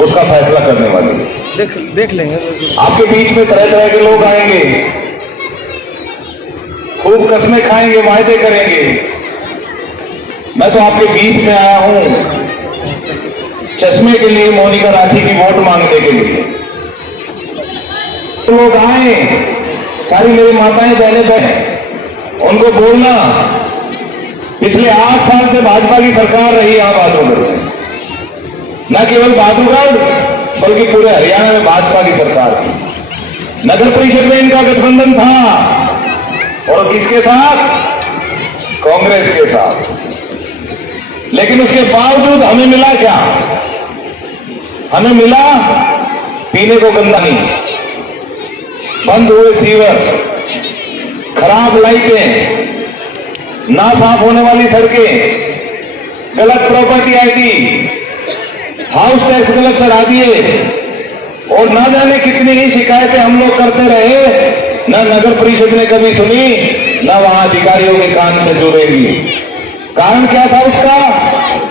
उसका फैसला करने वाले देख लेंगे। आपके बीच में तरह तरह के लोग आएंगे, खूब कस्में खाएंगे, वायदे करेंगे। मैं तो आपके बीच में आया हूं चश्मे के लिए, मोनिका राठी की वोट मांगने के लिए। तो लोग आए, सारी मेरी माताएं बहनें बहन, उनको बोलना पिछले 8 साल से भाजपा की सरकार रही यहां बहादुरगढ़ में, न केवल बहादुरगढ़ बल्कि पूरे हरियाणा में भाजपा की सरकार थी। नगर परिषद में इनका गठबंधन था और किसके साथ? कांग्रेस के साथ। लेकिन उसके बावजूद हमें मिला क्या? हमें मिला पीने को गंदा नहीं, बंद हुए सीवर, खराब लाइटें, ना साफ होने वाली सड़कें, गलत प्रॉपर्टी आईडी, हाउस टैक्स गलत चढ़ा दिए और ना जाने कितनी ही शिकायतें हम लोग करते रहे। ना नगर परिषद ने कभी सुनी, ना वहां अधिकारियों के कान में जुड़ेगी। कारण क्या था उसका?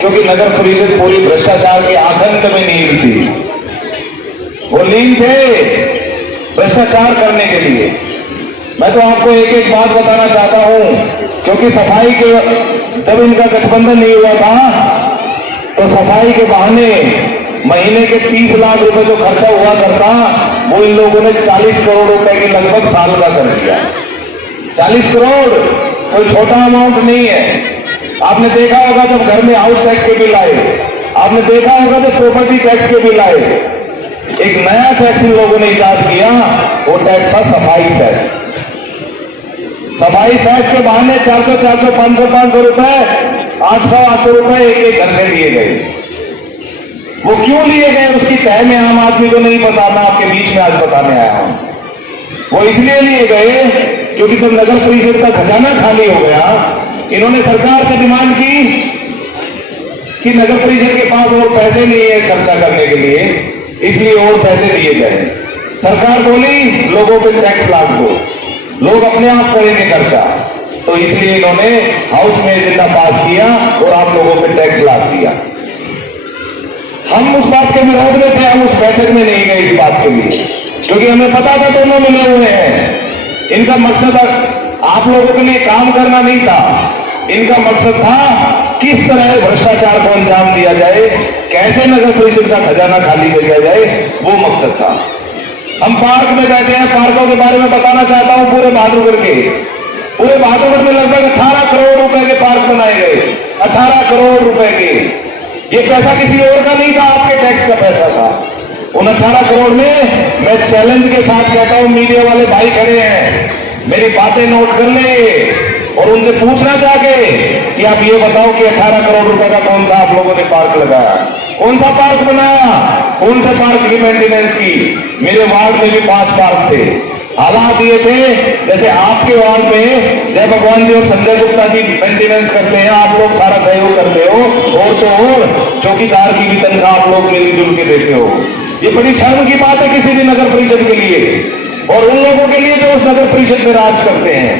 क्योंकि नगर परिषद पूरी भ्रष्टाचार के आखंड में लीन थी। वो लीन थे भ्रष्टाचार करने के लिए। मैं तो आपको एक एक बात बताना चाहता हूं, क्योंकि सफाई के जब इनका गठबंधन नहीं हुआ था तो सफाई के बहाने महीने के 30 लाख रुपए जो खर्चा हुआ करता, वो इन लोगों ने 40 करोड़ रुपए के लगभग साल का कर दिया। 40 करोड़ कोई छोटा अमाउंट नहीं है। आपने देखा होगा जब घर में हाउस टैक्स के बिल आए, आपने देखा होगा जब प्रॉपर्टी टैक्स के बिल आए, एक नया टैक्स इन लोगों ने इजाद किया, वो टैक्स था सफाई सेस। सफाई सेस के बहाने 400, 500 रुपए, 800 रुपए एक एक घर से लिए गए। वो क्यों लिए गए उसकी तय में आम आदमी को नहीं पता, मैं आपके बीच में आज बताने आया हूं। वो इसलिए लिए गए क्योंकि जब नगर परिषद का खजाना खाली हो गया, इन्होंने सरकार से डिमांड की कि नगर परिषद के पास और पैसे नहीं है खर्चा करने के लिए, इसलिए और पैसे दिए गए। सरकार बोली लोगों पे टैक्स लाद दो, लोग अपने आप करेंगे खर्चा, तो इसलिए इन्होंने हाउस में एजेंडा पास किया और आप लोगों पे टैक्स लाद दिया। हम उस बात के विरोध में थे, हम उस बैठक में नहीं गए इस बात के लिए, क्योंकि हमें पता था दोनों मिले हुए हैं। इनका मकसद आप लोगों के लिए काम करना नहीं था, इनका मकसद था किस तरह भ्रष्टाचार को अंजाम दिया जाए, कैसे नगर परिषद का खजाना खाली किया जाए, वो मकसद था। हम पार्क में बैठे हैं, पार्कों के बारे में बताना चाहता हूं। पूरे बहादुरगढ़ में लगभग 18 करोड़ रुपए के पार्क बनाए गए, 18 करोड़ रुपए के। ये पैसा किसी और का नहीं था, आपके टैक्स का पैसा था। उन 18 करोड़ में मैं चैलेंज के साथ कहता हूं, मीडिया वाले भाई खड़े हैं, मेरी बातें नोट कर ले और उनसे पूछना जाके कि आप ये बताओ कि 18 करोड़ रुपए का कौन सा आप लोगों ने पार्क लगाया, कौन सा पार्क बनाया, कौन से पार्क की मेंटेनेंस की। मेरे वार्ड में भी 5 पार्क थे, हालात ये थे जैसे आपके वार्ड में जय भगवान जी और संजय गुप्ता जी मेंटेनेंस करते हैं, आप लोग सारा सहयोग करते हो, और तो और चौकीदार की भी तनख्वाह आप लोग मिलजुल के देते हो। ये बड़ी शर्म की बात है किसी भी नगर परिषद के लिए और उन लोगों के लिए जो उस नगर परिषद में राज करते हैं,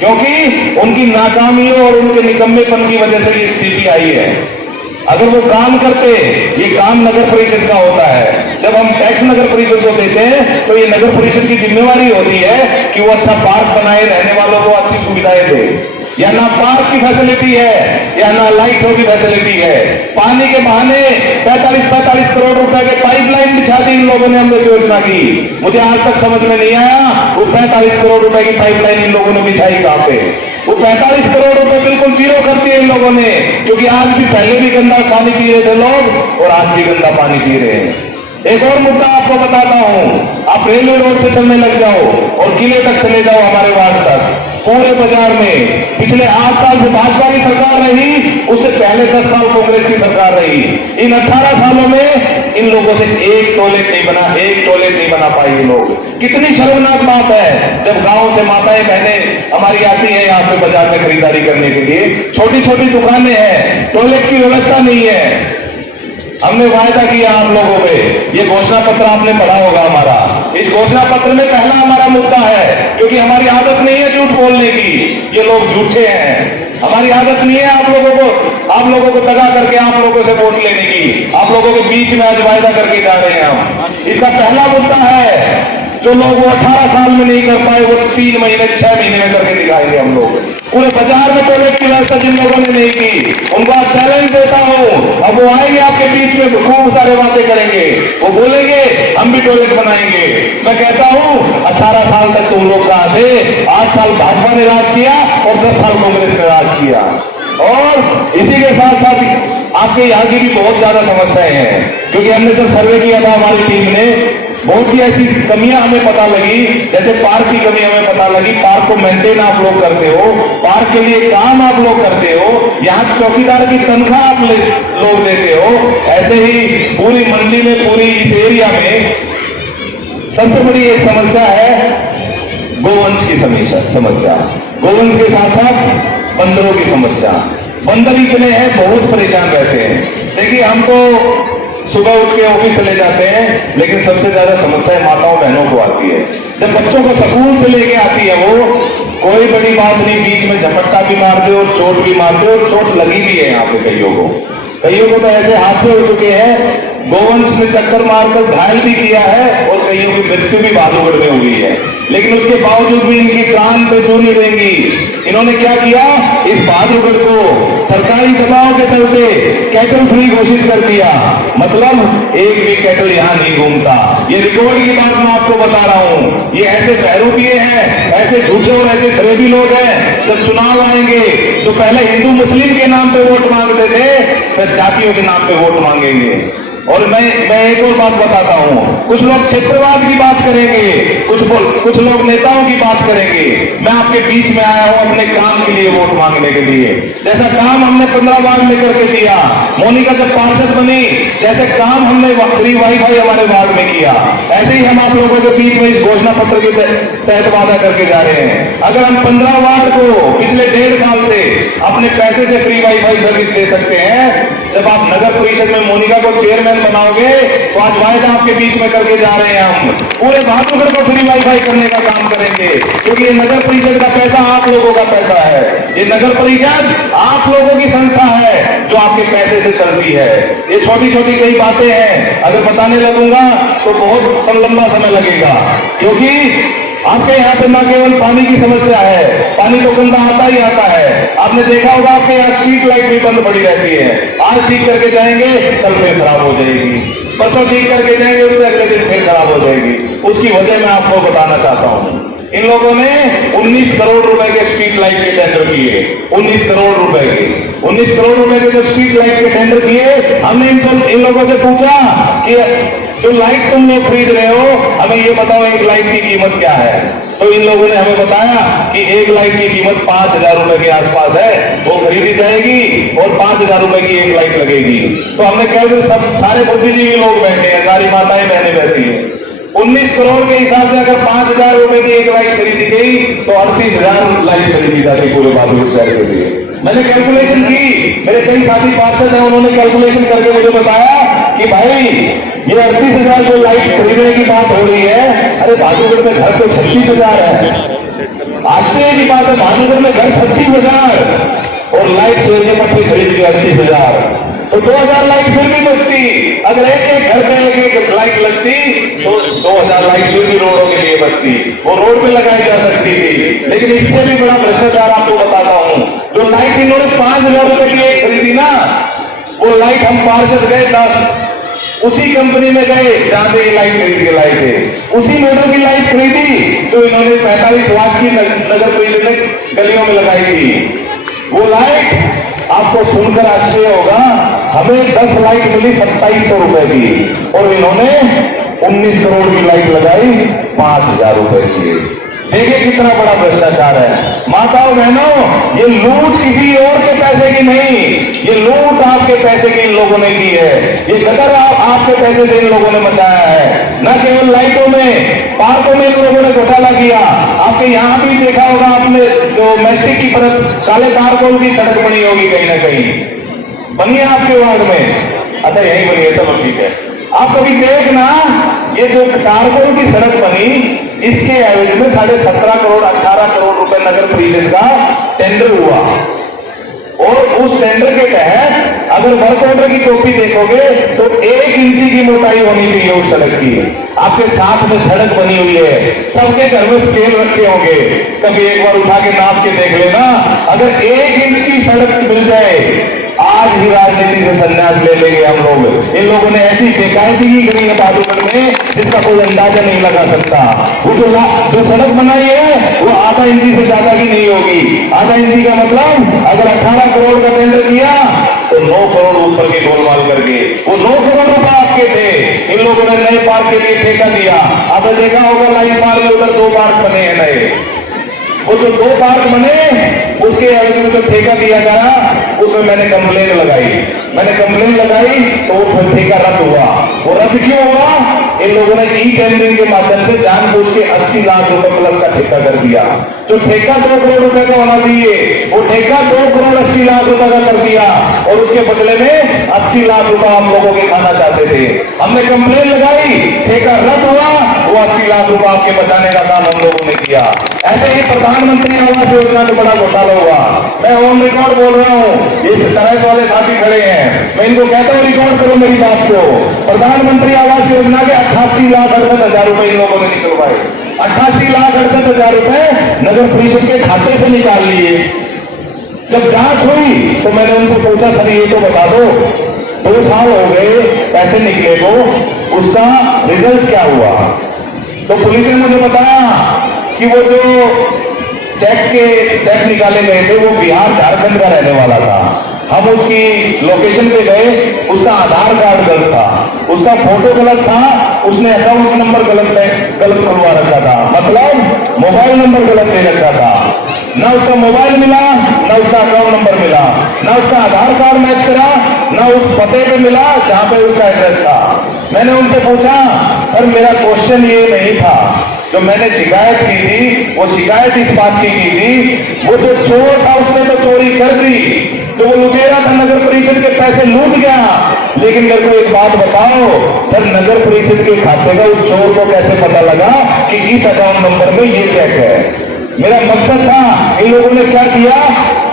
क्योंकि उनकी नाकामियों और उनके निकम्मेपन की वजह से ये स्थिति आई है। अगर वो काम करते, ये काम नगर परिषद का होता है। जब हम टैक्स नगर परिषद को देते हैं तो ये नगर परिषद की जिम्मेवारी होती है कि वो अच्छा पार्क बनाए, रहने वालों को अच्छी सुविधाएं दे। या ना पार्क की फैसिलिटी है, या ना लाइटों की फैसिलिटी है। पानी के बहाने 45 करोड़ रुपए के पाइपलाइन बिछा दी इन लोगों ने, हमने योजना की। मुझे आज तक समझ में नहीं आया वो 45 करोड़ रुपए की पाइपलाइन इन लोगों ने बिछाई कहां पे। वो 45 करोड़ रुपए बिल्कुल जीरो कर दिए इन लोगों ने, क्योंकि आज भी, पहले भी गंदा पानी पी रहे थे लोग और आज भी गंदा पानी पी रहे हैं। एक और मुद्दा आपको बताता हूं, आप रेलवे रोड से चलने लग जाओ और किले तक चले जाओ हमारे वार्ड तक, पूरे बाजार में पिछले 8 साल से भाजपा की सरकार रही, उससे पहले 10 साल कांग्रेस की सरकार रही। इन 18 सालों में इन लोगों से एक टॉयलेट नहीं बना पाए ये लोग। कितनी शर्मनाक बात है जब गांव से माताएं बहनें हमारी आती है यहाँ पे बाजार में खरीदारी करने के लिए, छोटी छोटी दुकानें हैं, टॉयलेट की व्यवस्था नहीं है। हमने वायदा किया आप लोगों पे, ये घोषणा पत्र आपने पढ़ा होगा हमारा, इस घोषणा पत्र में पहला हमारा मुद्दा है, क्योंकि हमारी आदत नहीं है झूठ बोलने की, ये लोग झूठे हैं। हमारी आदत नहीं है आप लोगों को दगा करके आप लोगों से वोट लेने की। आप लोगों के बीच में आज वायदा करके जा रहे हैं हम। इसका पहला मुद्दा है, जो लोग वो 18 साल में नहीं कर पाए वो 3 महीने 6 महीने में करके दिखाएंगे हम लोग। पूरे बाजार में टॉयलेट की व्यवस्था जिन लोगों ने नहीं की, उनको आज चैलेंज देता हूं। अब वो आएंगे आपके बीच में, खूब सारे बातें करेंगे, वो बोलेंगे हम भी टॉयलेट बनाएंगे। मैं कहता हूं 18 साल तक तुम लोग कहां थे? 8 साल भाजपा ने राज किया और 10 साल कांग्रेस ने राज किया। और इसी के साथ साथ आपके यहाँ की भी बहुत ज्यादा समस्याएं हैं, क्योंकि हमने जब सर्वे किया था हमारी टीम ने, बहुत सी ऐसी कमियां हमें पता लगी। जैसे पार्क की कमी हमें पता लगी, पार्क को मेंटेन आप लोग करते हो, पार्क के लिए काम आप लोग करते हो, यहाँ चौकीदार की तनख्वाह आप लोग देते हो। ऐसे ही पूरी मंडी में, पूरी इस एरिया में सबसे बड़ी एक समस्या है गोवंश की समस्या। गोवंश के साथ साथ बंदरों की समस्या। बंदर इतने हैं, बहुत परेशान रहते हैं। देखिए हम तो सुबह उठ के ऑफिस चले जाते हैं, लेकिन सबसे ज्यादा समस्या माताओं बहनों को आती है। जब बच्चों को स्कूल से लेके आती है वो, कोई बड़ी बात नहीं, बीच में झपट्टा भी मार दे और चोट भी मार दे, और चोट लगी भी है यहाँ पे कईयों को तो ऐसे हादसे हो चुके हैं, गोवंश ने टक्कर मारकर घायल भी किया है और कईयों की मृत्यु भी बालूगढ़ में हुई है। लेकिन उसके बावजूद भी इनकी प्राण पे जो नहीं रहेंगी। इन्होंने क्या किया, इस बहादुरगढ़ को सरकारी दबाव के चलते कैटल फ्री घोषित कर दिया। मतलब एक भी कैटल यहाँ नहीं घूमता। ये रिकॉर्ड की बात मैं आपको बता रहा हूँ। ये ऐसे बहरूपिये हैं, ऐसे झूठे और ऐसे फरेबी लोग हैं, जब चुनाव आएंगे तो पहले हिंदू मुस्लिम के नाम पे वोट मांगते थे, फिर जातियों के नाम पे वोट मांगेंगे। और मैं एक और बात बताता हूं, कुछ लोग क्षेत्रवाद की बात करेंगे, कुछ लोग नेताओं की बात करेंगे। मैं आपके बीच में आया हूं अपने काम के लिए वोट मांगने के लिए। जैसा काम हमने 15 वार्ड में करके दिया, मोनिका जब पार्षद बनी, जैसे काम हमने फ्री वाईफाई हमारे वार्ड में किया, ऐसे ही हम आप लोगों के बीच में इस घोषणा पत्र के तहत वादा करके जा रहे हैं। अगर हम 15 वार्ड को पिछले 1.5 साल से अपने पैसे से फ्री वाईफाई सर्विस दे सकते हैं, जब आप नगर परिषद में मोनिका को चेयरमैन बनाओगे तो आज वायदा आपके बीच में करके जा रहे हैं। हम पूरे बहादुरगढ़ को फ्री वाईफाई करने का काम करेंगे, क्योंकि ये नगर परिषद का पैसा आप लोगों का पैसा है। ये नगर परिषद आप लोगों की संस्था है जो आपके पैसे से चलती है। ये छोटी छोटी कई बातें हैं, अगर बताने लगूंगा तो बहुत लंबा समय लगेगा, क्योंकि आपके यहाँ पे न केवल पानी की समस्या है, पानी तो गंदा आता ही आता है। आपने देखा होगा आपके यहाँ स्ट्रीट लाइट भी बंद पड़ी रहती है। आज ठीक करके जाएंगे, कल फिर खराब हो जाएगी, परसों ठीक करके जाएंगे, उससे अगले दिन फिर खराब हो जाएगी। उसकी वजह मैं आपको बताना चाहता हूँ। इन लोगों ने 19 करोड़ रुपए के स्ट्रीट लाइट के टेंडर किए। 19 करोड़ रुपए के जो स्ट्रीट लाइट के टेंडर किए, हमने इन लोगों से पूछा कि जो लाइट तुम लोग खरीद रहे हो, हमें ये बताओ एक लाइट की कीमत क्या है। तो इन लोगों ने हमें बताया कि एक लाइट की कीमत 5,000 रुपए के आसपास है, वो खरीदी जाएगी और 5,000 रुपए की एक लाइट लगेगी। तो हमने कहा सब सारे बुद्धिजीवी लोग बैठे हैं, सारी माताएं बहनें बैठी हैं। 19 करोड़ के हिसाब से अगर 5,000 रुपए की एक लाइट खरीदी गई तो 38,000 लाइट खरीदी जाती पूरे बहादुरगढ़ शहर के लिए। मैंने कैलकुलेशन की, मेरे कई साथी पार्षद हैं, उन्होंने कैलकुलेशन करके मुझे बताया कि भाई ये 38,000 जो लाइट खरीदने की बात हो रही है, अरे बहादुरगढ़ में घर तो 36,000 है। आश्चर्य की बात है, बहादुरगढ़ में घर 36,000 और लाइट शेयर के पट्टे खरीद के 38,000, तो 2,000 लाइट फिर भी बचती। अगर एक घर में एक लाइट लगती तो 2,000 लाइट फिर भी रोडों के लिए बचती, वो रोड पे लगाई जा सकती थी। लेकिन इससे भी बड़ा भ्रष्टाचार आपको बताता हूं, जो लाइट इन्होंने 5,000 रुपए की एक खरीदी ना, वो लाइट हम पार्षद गए 10, उसी कंपनी में गए जहां से ये लाइट खरीद के लाए थे, उसी मॉडल की लाइट खरीदी तो इन्होंने 45 वाट की नगर परिषद में गलियों में लगाई थी। वो लाइट आपको सुनकर आश्चर्य होगा, हमें 10 लाइट मिली 2700 रुपए की, और इन्होंने 19 करोड़ की लाइट लगाई 5,000 रुपए की। देखिए कितना बड़ा भ्रष्टाचार है। माताओं बहनों, ये लूट किसी और के पैसे की नहीं, ये लूट आपके पैसे की इन लोगों ने की है। ये गदर आपके पैसे से इन लोगों ने मचाया है। न केवल लाइटों में, पार्कों में इन लोगों ने घोटाला किया। आपके यहाँ भी देखा होगा आपने, जो मैस्टिक की परत काले तारकोल की सड़क बनी होगी कहीं ना कहीं, बनी है आपके वार्ड में? अच्छा यही बनी है, चलो ठीक है। आप कभी देखना ये जो कारकोल की सड़क बनी, इसके एवज में 17.5 करोड़ 18 करोड़ रुपए नगर परिषद का टेंडर हुआ। और उस टेंडर के तहत अगर वर्क ऑर्डर की कॉपी देखोगे तो 1 इंची की मोटाई होनी चाहिए उस सड़क की। आपके साथ में सड़क बनी हुई है, सबके घर में स्केल रखे होंगे, कभी एक बार उठा के नाप के देख लेना। अगर 1 इंच की सड़क मिल जाए, आज ही राजनीति से संन्यास ले लेंगे हम लोग। इन लोगों ने ऐसी बेकायदगी की करी है बादुगढ़ में जिसका कोई अंदाजा नहीं लगा सकता। वो जो सड़क बनाई है वो आधा इंची से ज्यादा की नहीं होगी। आधा इंची का मतलब अगर 18 करोड़ का टेंडर किया तो 9 करोड़ ऊपर के गोलमाल करके, वो 9 करोड़ रुपए आपके थे। इन लोगों ने नए पार्क के लिए ठेका दिया। आपने देखा होगा लाइन पार्क में उधर 2 पार्क बने हैं नए। वो जो 2 पार्क बने उसके एवज में जो ठेका दिया गया उसमें मैंने कंप्लेंट लगाई तो वो ठेका रद्द हुआ। वो रद्द क्यों हुआ? इन लोगों ने ई टेंडरिंग के माध्यम से जानबूझ के 80 लाख रुपए प्लस का ठेका कर दिया। जो ठेका 2 करोड़ रुपए का होना चाहिए वो ठेका 2 करोड़ 80 लाख रुपए का कर दिया और उसके बदले में 80 लाख रुपए आप लोगों के खाना चाहते थे। हमने कंप्लेंट लगाई, ठेका रद्द हुआ, वो 80 लाख रुपए आपके बचाने का काम हम लोगों ने किया। ऐसे ही प्रधानमंत्री आवास योजना का बड़ा घोटाला हुआ। मैं ऑन रिकॉर्ड बोल रहा हूं, ये 27 वाले साथी खड़े हैं, मैं इनको कहता हूं रिकॉर्ड करो मेरी बात को। प्रधानमंत्री आवास योजना के 88 लाख 68 हजार रुपए इन लोगों ने निकलवाए। 88 लाख 68 हजार रुपए नगर परिषद के खाते से निकाल लिए। जब जांच हुई तो मैंने उनसे पूछा, सर ये तो बता दो, 2 साल हो गए पैसे निकले को, उसका रिजल्ट क्या हुआ? तो पुलिस ने मुझे बताया कि वो जो चेक निकाले गए थे वो बिहार झारखंड का रहने वाला था। हम उसकी लोकेशन पे गए, उसका आधार कार्ड गलत था, उसका फोटो गलत था, उसने अकाउंट नंबर गलत खुलवा रखा था, मतलब मोबाइल नंबर गलत दे रखा था। ना उसका मोबाइल मिला, ना उसका अकाउंट नंबर मिला, ना उसका आधार कार्ड मैच करा, ना उस पते पे मिला जहां पे उसका एड्रेस था। मैंने उनसे पूछा, सर मेरा क्वेश्चन ये नहीं था, जो मैंने शिकायत की थी वो शिकायत इस बात की थी, वो जो चोर था उसने तो चोरी कर दी, तो वो लुटेरा था नगर परिषद के पैसे लूट गया। लेकिन मेरे को एक बात बताओ सर, नगर परिषद के खाते का उस चोर को कैसे पता लगा कि इस अकाउंट नंबर में ये चेक है? मेरा मकसद था, इन लोगों ने क्या किया,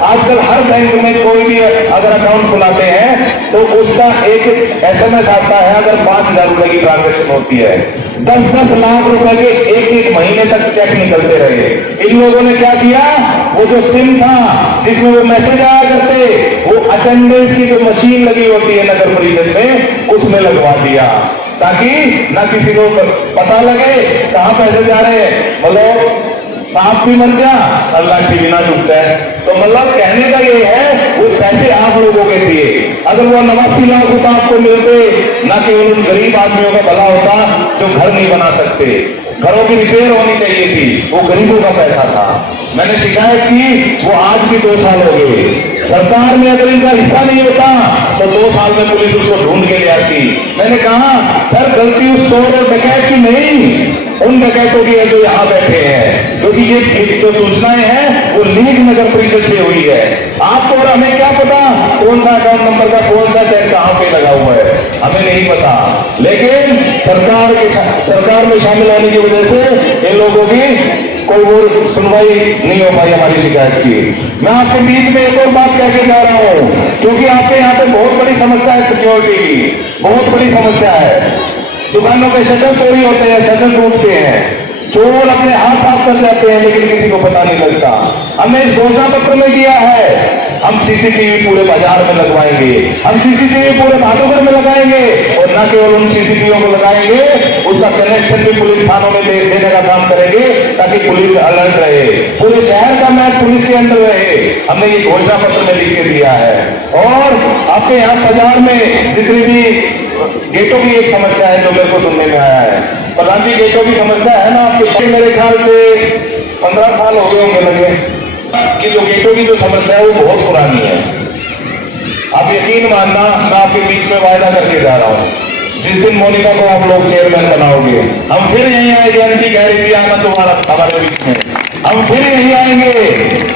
आजकल हर बैंक में कोई भी अगर अकाउंट खुलाते हैं तो उसका एक SMS आता है। अगर 5,000 रुपए की ट्रांजेक्शन होती है, 10-10 लाख रुपए के एक महीने तक चेक निकलते रहे। इन लोगों ने क्या किया, वो जो सिम था जिसमें वो मैसेज आया करते, वो अटेंडेंस की जो मशीन लगी होती है नगर परिषद में उसमें लगवा दिया, ताकि ना किसी को पता लगे कहां पैसे जा रहे हैं। मतलब सांप भी मर जा और लाठी भी ना टूटता है। तो मतलब कहने का ये है, वो पैसे आप लोगों के दिए। अगर वो 89 लाख रुपए आपको मिलते, ना केवल उन गरीब आदमियों का भला होता जो घर नहीं बना सकते, घरों की रिपेयर होनी चाहिए थी, वो गरीबों का पैसा था। मैंने शिकायत की, वो आज भी 2 साल हो गए। सरकार में अगर इनका हिस्सा नहीं होता तो 2 साल में पुलिस उसको ढूंढ के ले आती। मैंने कहा सर गलती उस चोर और डकैत की नहीं, उन डकैतों की है जो यहाँ बैठे हैं, क्योंकि ये जो सूचनाएं हैं वो लीग नगर परिषद से हुई है। आपको और हमें क्या पता कौन सा अकाउंट नंबर का कौन सा चेक कहां पे लगा हुआ है, हमें नहीं पता। लेकिन सरकार में शामिल होने की वजह से इन लोगों की कोई वो सुनवाई नहीं हो पाई हमारी शिकायत की। मैं आपके बीच में एक और बात कह के जा रहा हूं, क्योंकि आपके यहाँ पे बहुत बड़ी समस्या है सिक्योरिटी की, बहुत बड़ी समस्या है। दुकानों के शटर चोरी होते हैं, शटर टूटते हैं, चोर अपने हाथ साफ कर जाते हैं, लेकिन किसी को पता नहीं लगता। हमने इस घोषणा पत्र में किया है, हम सीसीटीवी पूरे बाजार में लगवाएंगे, हम सीसीटीवी पूरे भादोगर में लगाएंगे, और न केवल उन सीसीटीवी को लगाएंगे, उसका कनेक्शन भी पुलिस थानों में देने का काम करेंगे, ताकि पुलिस अलर्ट रहे, पूरे शहर का मैच पुलिस के अंदर रहे। हमने ये घोषणा पत्र में लिख के दिया है। और आपके यहाँ बाजार में जितनी भी गेटों की एक समस्या है जो मेरे को सुनने में आया है, प्रधान जी गेटों की समस्या है ना आपके, मेरे ख्याल से 15 साल हो गए होंगे लगे कि जो गेटों की जो समस्या है वो बहुत पुरानी है। आप यकीन मानना, मैं आपके बीच में वायदा करके जा रहा हूं, जिस दिन मोनिका को आप लोग चेयरमैन बनाओगे, हम फिर यहीं आएंगे। आंटी कह रही थी आना तुम्हारा हमारे बीच में, हम फिर यहीं आएंगे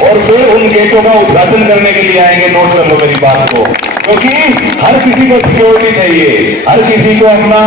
और फिर उन गेटों का उद्घाटन करने के लिए आएंगे। नोट कर लो मेरी बात को, क्योंकि हर किसी को सिक्योरिटी चाहिए, हर किसी को अपना